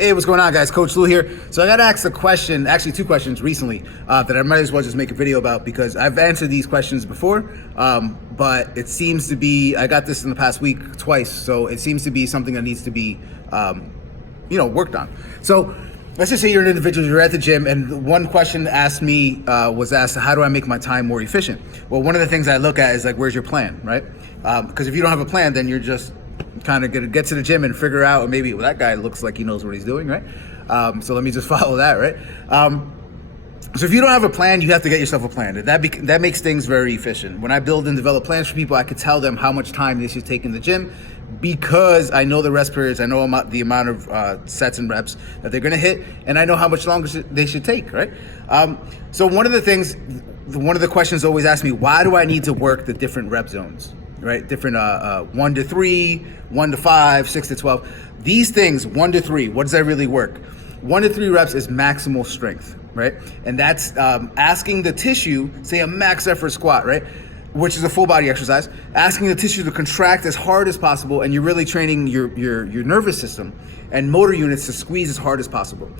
Hey, what's going on, guys? Coach Lou here. So I got asked a question, actually two questions recently, that I might as well just make a video about because I've answered these questions before, but it seems to be, I got this in the past week twice, so it seems to be something that needs to be, worked on. So let's just say you're an individual, you're at the gym, and one question asked me, was asked, how do I make my time more efficient? Well, one of the things I look at is like, where's your plan, right? Because if you don't have a plan, then you're just kind of gonna get to the gym and figure out, maybe that guy looks like he knows what he's doing, right? So let me just follow that, right? So if you don't have a plan, you have to get yourself a plan. That makes things very efficient. When I build and develop plans for people, I could tell them how much time they should take in the gym because I know the rest periods, I know the amount of sets and reps that they're gonna hit, and I know how much longer they should take, right? So one of the questions always asked me, why do I need to work the different rep zones? Right, different 1 to 3, 1 to 5, 6 to 12. These things, 1 to 3, what does that really work? 1 to 3 reps is maximal strength, right? And that's asking the tissue, say a max effort squat, right? Which is a full body exercise, asking the tissue to contract as hard as possible, and you're really training your nervous system and motor units to squeeze as hard as possible.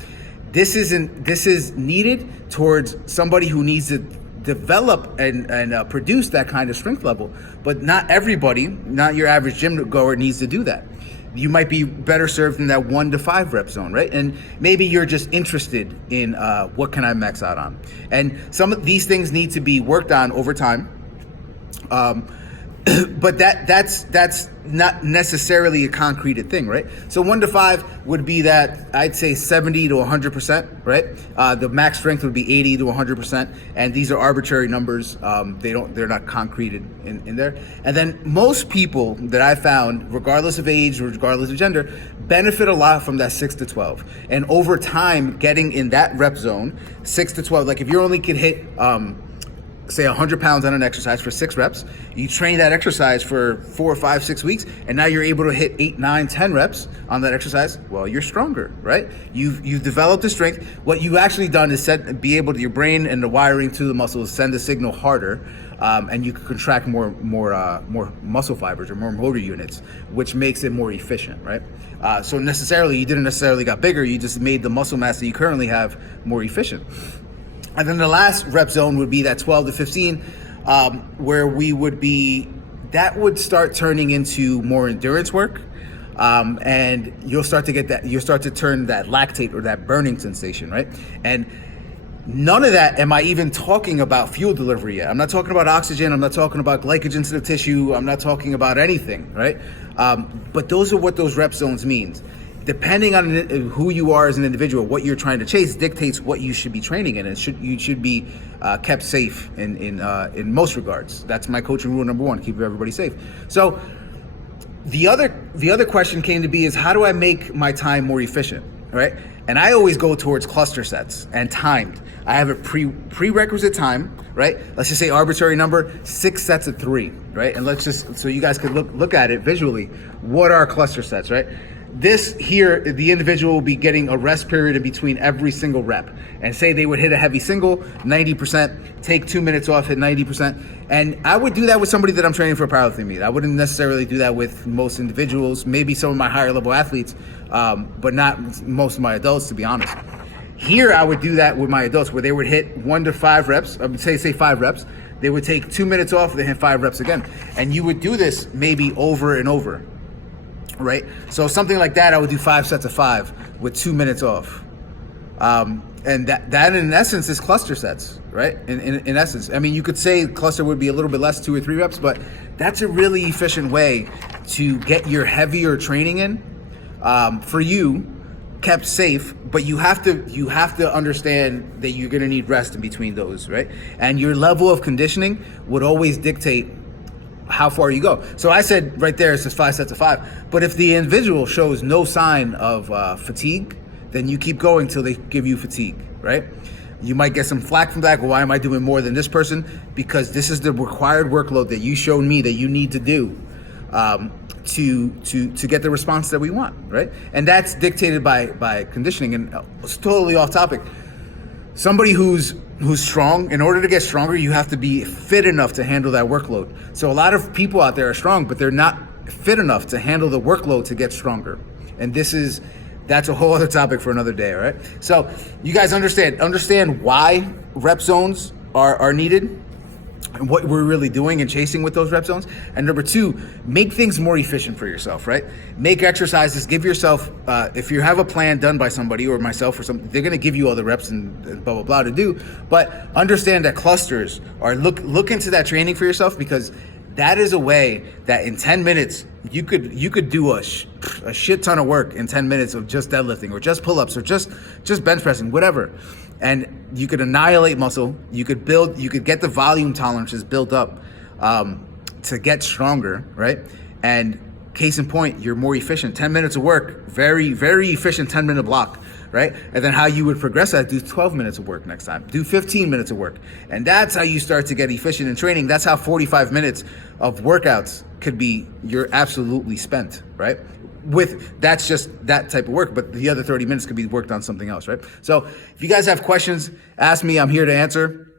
This is needed towards somebody who needs to develop and produce that kind of strength level, but not everybody, not your average gym goer, needs to do that. You might be better served in that 1 to 5 rep zone, right? And maybe you're just interested in what can I max out on, and some of these things need to be worked on over time. But that's not necessarily a concreted thing, right? So 1 to 5 would be that I'd say 70 to 100%, right? The max strength would be 80 to 100%, and these are arbitrary numbers. They're not concreted in there. And then most people that I found, regardless of age, regardless of gender, benefit a lot from that 6 to 12. And over time, getting in that rep zone, 6 to 12, like if you only could hit say 100 pounds on an exercise for 6 reps, you train that exercise for 4, 5, 6 weeks, and now you're able to hit 8, 9, 10 reps on that exercise. Well, you're stronger, right? You've developed the strength. What you actually done is be able to, your brain and the wiring to the muscles send the signal harder, and you can contract more muscle fibers or more motor units, which makes it more efficient, right? So you didn't necessarily got bigger, you just made the muscle mass that you currently have more efficient. And then the last rep zone would be that 12 to 15, where that would start turning into more endurance work. And you'll start to turn that lactate or that burning sensation, right? And none of that am I even talking about fuel delivery yet. I'm not talking about oxygen. I'm not talking about glycogen to the tissue. I'm not talking about anything, right? But those are what those rep zones means. Depending on who you are as an individual, what you're trying to chase dictates what you should be training in. You should be kept safe in most regards. That's my coaching rule number 1: keep everybody safe. So the other question came to be is, how do I make my time more efficient, right? And I always go towards cluster sets and timed. I have a prerequisite time, right? Let's just say arbitrary number, 6 sets of 3, right? And let's just, so you guys could look at it visually. What are cluster sets, right? This here, the individual will be getting a rest period in between every single rep. And say they would hit a heavy single, 90%, take 2 minutes off, hit 90%. And I would do that with somebody that I'm training for a powerlifting meet. I wouldn't necessarily do that with most individuals, maybe some of my higher level athletes, but not most of my adults, to be honest. Here, I would do that with my adults, where they would hit 1 to 5 reps, say 5 reps. They would take 2 minutes off, they hit 5 reps again. And you would do this maybe over and over. Right? So something like that, I would do 5 sets of 5 with 2 minutes off. And that in essence is cluster sets, right? In essence. I mean, you could say cluster would be a little bit less, 2 or 3 reps, but that's a really efficient way to get your heavier training in for you, kept safe, but you have to understand that you're gonna need rest in between those, right? And your level of conditioning would always dictate how far you go. So I said right there, it says 5 sets of 5. But if the individual shows no sign of fatigue, then you keep going till they give you fatigue, right? You might get some flack from that. Well, why am I doing more than this person? Because this is the required workload that you showed me that you need to do to get the response that we want, right? And that's dictated by conditioning. And it's totally off topic. Somebody who's strong, in order to get stronger, you have to be fit enough to handle that workload. So a lot of people out there are strong, but they're not fit enough to handle the workload to get stronger. And this is that's a whole other topic for another day, all right? So you guys understand why rep zones are needed and what we're really doing and chasing with those rep zones. And number two, make things more efficient for yourself, right? Make exercises, give yourself, if you have a plan done by somebody or myself or something, they're gonna give you all the reps and blah, blah, blah to do. But understand that clusters are, look into that training for yourself, because that is a way that in 10 minutes, you could do a shit ton of work in 10 minutes of just deadlifting or just pull-ups or just bench pressing, whatever. And you could annihilate muscle. You could get the volume tolerances built up to get stronger, right? And case in point, you're more efficient. 10 minutes of work, very, very efficient 10-minute block, right? And then how you would progress that, do 12 minutes of work next time, do 15 minutes of work. And that's how you start to get efficient in training. That's how 45 minutes of workouts could be, you're absolutely spent, right? That's just that type of work, but the other 30 minutes could be worked on something else, right? So if you guys have questions, ask me, I'm here to answer.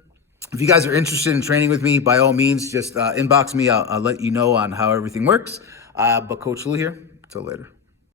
If you guys are interested in training with me, by all means, just inbox me. I'll let you know on how everything works. But Coach Lou here, till later.